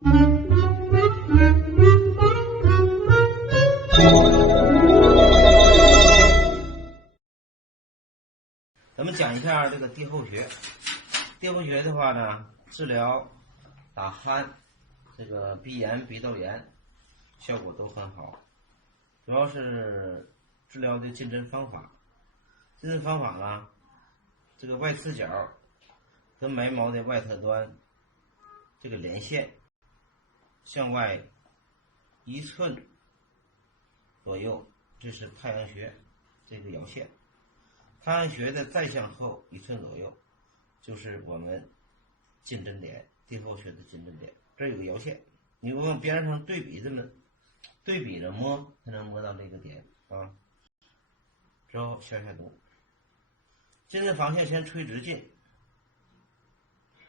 咱们讲一下这个地后穴。地后穴的话呢，治疗打鼾、这个鼻炎、鼻窦炎效果都很好，主要是治疗的进针方法。进针方法呢，这个外刺角跟眉毛的外侧端这个连线向外1寸左右，这是太阳穴这个摇线。太阳穴的再向后1寸左右，就是我们进针点，地后穴的进针点。这有个摇线，你往边上对比着摸，才能摸到这个点啊。之后消毒。进针方向先垂直进，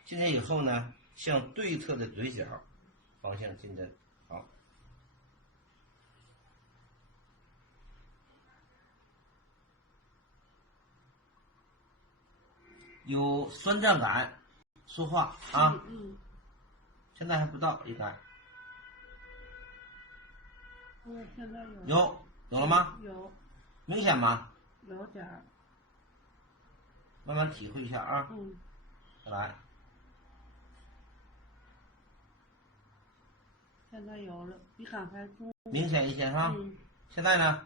进针以后呢，向对侧的嘴角方向进针。好。有酸胀感，说话啊。现在还不到，应该。现在有了吗？有。明显吗？有点儿。慢慢体会一下啊。再来。现在有了，比刚才重。明显一些是吧？现在呢？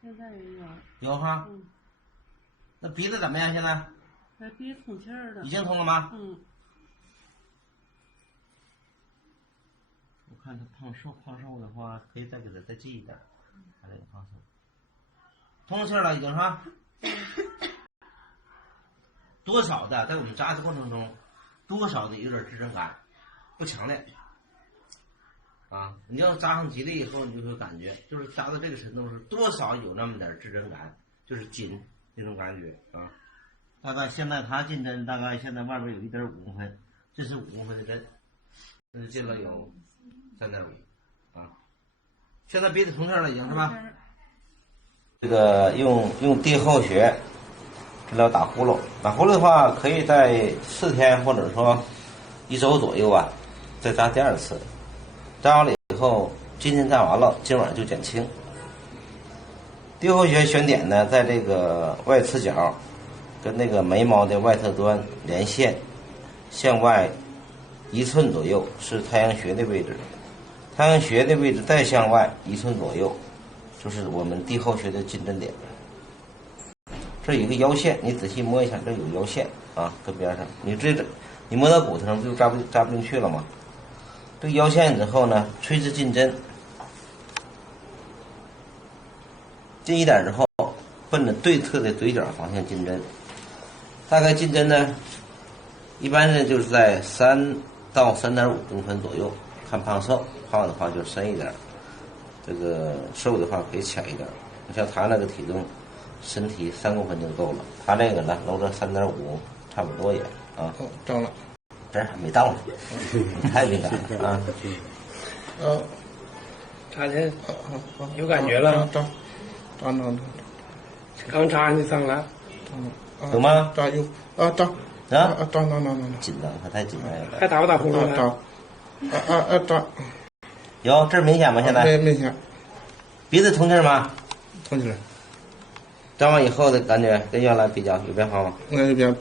现在也有。有哈。那鼻子怎么样？现在？鼻子通气儿了。已经通了吗？我看他胖瘦的话，可以再给他再记一点，他这个胖瘦。通了气儿了，已经是吧？多少的在我们扎的过程中，多少的有点支撑感，不强烈。啊，你要扎上极力以后，你就会感觉，就是扎到这个程度是多少有那么点支撑感，就是紧那种感觉啊。大概现在他进针，大概现在外边有1.5公分，这是5公分的针，这进了有3.5啊。现在鼻子通气了，已经是吧？这个用地后穴治疗打呼噜，打呼噜的话，可以在4天或者说1周左右啊，再扎第2次。扎完了以后，进针扎完了，今晚就减轻。地后穴选点呢，在这个外刺角跟那个眉毛的外侧端连线，向外1寸左右是太阳穴的位置。太阳穴的位置再向外1寸左右，就是我们地后穴的进针点。这有一个腰线，你仔细摸一下，这有腰线啊，跟边上，你摸到骨头上不就扎不进去了吗？这个腰线之后呢，垂直进针，进一点之后，奔着对侧的嘴角方向进针。大概进针呢，一般呢就是在3到3.5公分左右，看胖瘦，胖的话就深一点，这个瘦的话可以浅一点。你像他那个体重，身体3公分就够了，他这个呢搂着3.5，差不多也啊。到了。这还没到呢，太敏感了啊！扎针有感觉了？刚扎你上来，有吗？扎有紧张，他太紧张了。还打不打呼噜了？扎。有，这儿明显吗？现在？明显。鼻子通气吗？通气。扎完以后的感觉跟原来比较有变化吗？鼻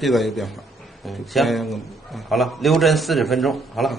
子有变化。行，好了，留针40分钟，好了。